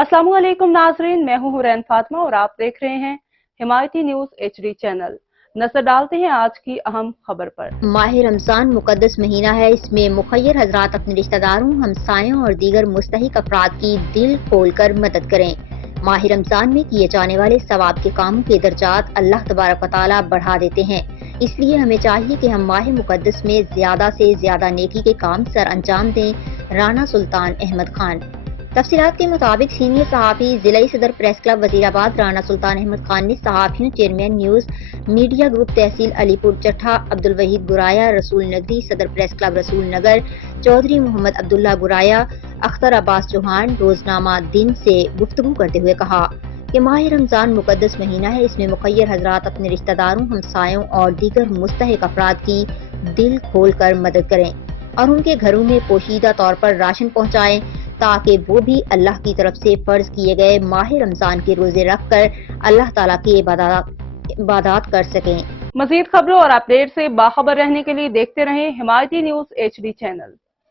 अस्सलामुअलैकुम नाजरीन, मैं हूं हुरैन फातिमा और आप देख रहे हैं हिमायती न्यूज HD चैनल। नजर डालते हैं आज की अहम खबर पर। माह रमजान मुकद्दस महीना है। इसमें मुखय्यर हजरात अपने रिश्तेदारों, हमसायों और दीगर मुस्तहिक अफराद की दिल खोल कर मदद करें। माह रमजान में किए जाने वाले सवाब के कामों के दर्जात अल्लाह तबारक व तआला बढ़ा देते हैं। इसलिए हमें चाहिए कि हम माह मुकद्दस में ज्यादा से ज्यादा नेकी के काम सर अंजाम दें। राना सुल्तान अहमद खान। तफसीलात के मुताबिक सीनियर सहाफ़ी जिला सदर प्रेस क्लब वजीराबाद राना सुल्तान अहमद खान ने सहाफ़ियों, चेयरमैन न्यूज मीडिया ग्रुप तहसील अलीपुर चट्ठा अब्दुल वहीद गुराया, रसूल नगरी सदर प्रेस क्लब रसूल नगर, चौधरी मोहम्मद अब्दुल्ला गुराया, अख्तर अब्बास चौहान रोजनामा दिन से गुफ्तगू करते हुए कहा कि माह रमजान मुकद्दस महीना है। इसमें मुखय्यर हजरात अपने रिश्तेदारों, हमसायों और दीगर मुस्तहिक अफराद की दिल खोल कर मदद करें और उनके घरों में पोशीदा तौर पर राशन पहुँचाएं, ताकि वो भी अल्लाह की तरफ से फर्ज किए गए माह रमजान के रोजे रखकर अल्लाह ताला की इबादत कर सकें। मजीद खबरों और अपडेट से बाखबर रहने के लिए देखते रहें हिमायती न्यूज HD चैनल।